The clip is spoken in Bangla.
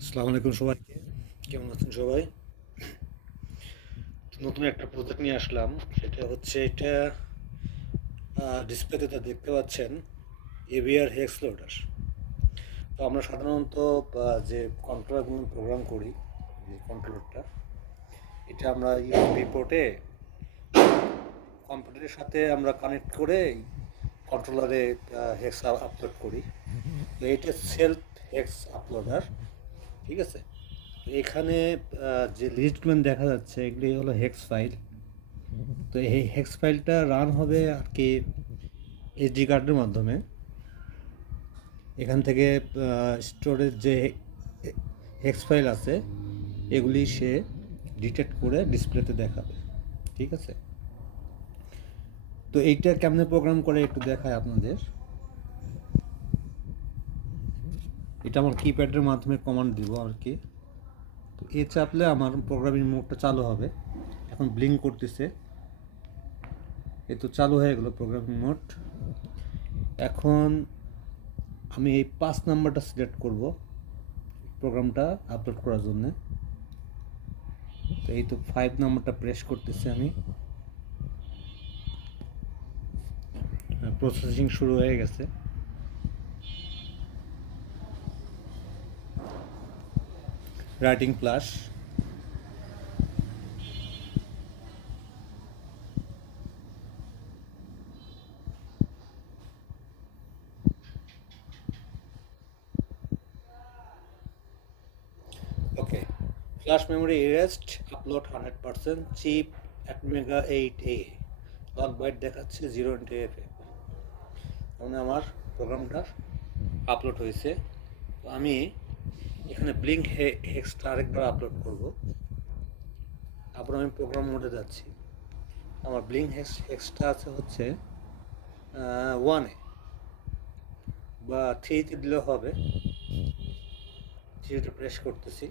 আসসালামু আলাইকুম সবাইকে। কেমন আছেন সবাই? নতুন একটা প্রজেক্ট নিয়ে আসলাম। সেটা হচ্ছে এটা ডিসপ্লেতে যা দেখতে পাচ্ছেন এভিআর হেক্স লোডার। তো আমরা সাধারণত যে কন্ট্রোলারগুলো প্রোগ্রাম করি, যে কন্ট্রোলারটা এটা আমরা ইউএসবি পোর্টে কম্পিউটারের সাথে আমরা কানেক্ট করে কন্ট্রোলারে হেক্স আপলোড করি। তো এটা সেলফ হেক্স আপলোডার, ঠিক আছে? তো এখানে যে লিস্টগুলো দেখা যাচ্ছে এগুলি হলো হেক্স ফাইল। তো এই হেক্স ফাইলটা রান হবে আর কি এসডি কার্ডের মাধ্যমে। এখান থেকে স্টোরেজ যে হেক্স ফাইল আছে এগুলি সে ডিটেক্ট করে ডিসপ্লেতে দেখাবে, ঠিক আছে? তো এইটা কেমনে প্রোগ্রাম করে একটু দেখায় আপনাদের। এটা আমার কিপ্যাডের মাধ্যমে কমান্ড দিব আর কি। তো এ চাপলে আমার প্রোগ্রামিং মোডটা চালু হবে। এখন ব্লিঙ্ক করতেছে, এই তো চালু হয়ে গেল প্রোগ্রামিং মোড। এখন আমি এই 5 নাম্বারটা সিলেক্ট করব প্রোগ্রামটা আপলোড করার জন্য। তো এই তো 5 নাম্বারটা প্রেস করতেছি আমি। প্রসেসিং শুরু হয়ে গেছে। Writing plus, okay. Flash memory erased, upload 100%, chip ATmega 8A, log byte দেখাচ্ছে 0 মানে আমার প্রোগ্রামটা আপলোড হয়েছে। তো আমি এখানে ব্লিঙ্ক হেক্সটা আরেকবার আপলোড করব। তারপর আমি প্রোগ্রাম মোডে যাচ্ছি। আমার ব্লিঙ্ক হেক্সটা আছে হচ্ছে 1-এ বা 3-তে দিলেও হবে। 3-তে প্রেস করতেছি।